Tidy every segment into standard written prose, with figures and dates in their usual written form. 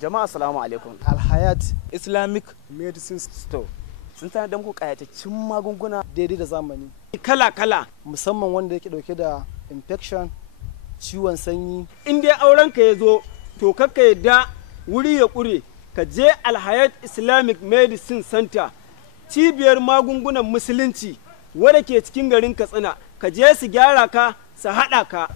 Jama'a assalamu alaikum. Alhayat Islamic Medicine Store Sun tana da muku kayataccen magunguna daidai da zamani, kala-kala. musamman wanda yake dauke da infection, ciwon sanyi. In dai aurenka ya zo, to kakka yadda wuri ya ƙure, ka je Alhayat Islamic Medicine Center, cibiyar magungunan musulunci wadda ke cikin garin Katsina, ka je su gyara ka, su haɗa ka.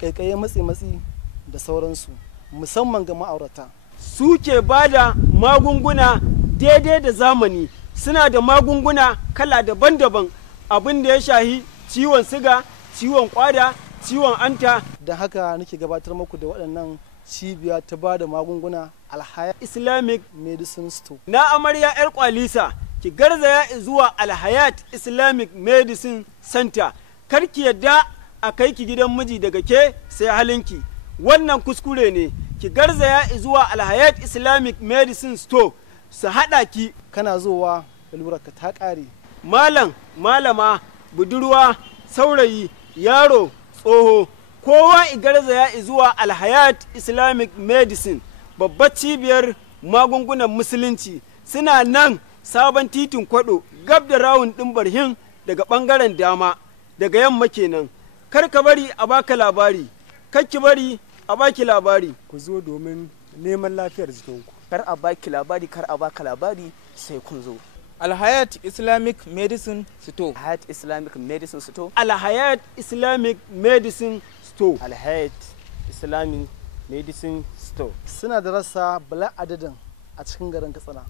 Ƙaiƙaye matsi-matsi da sauransu, musamman ga ma'aurata. Suke ba da magunguna daidai da zamani, suna da magunguna kala daban-daban, abin da ya shahi ciwon siga, ciwon kwada, ciwon anta. Don haka nake gabatar muku da waɗannan cibiya ta ba da magunguna Alhayat Islamic Medicine Store. Na amarya 'yar kwalisa, ki garzaya zuwa Alhayat Islamic Medicine Center, kar ki yadda a kai ki gidan miji daga ke sai halinki, wannan kuskure ne. Ki garzaya zuwa Alhayat Islamic Medicine Store su haɗa ki. Kana zowa ka ta ƙare. Malam, malama, budurwa, saurayi, yaro, tsoho, kowa i garzaya zuwa Alhayat Islamic Medicine, babbar cibiyar magungunan musulunci. Suna nan sabon titin Kwado, gab da rawun ɗin Barhin daga ɓangaren dama, daga yamma kenan. Kar ka bari a baka labari, kar ki bari a baki labari. Ku zo domin neman lafiyar jikinku. Kar a baki labari, kar a baka labari sai kun zo. Alhayat Islamic Medicine Store. Alhayat Islamic Medicine Store. Alhayat Islamic Medicine Store. Alhayat Islamic Medicine Store. Suna da rassa bala adadin a cikin garin Katsina.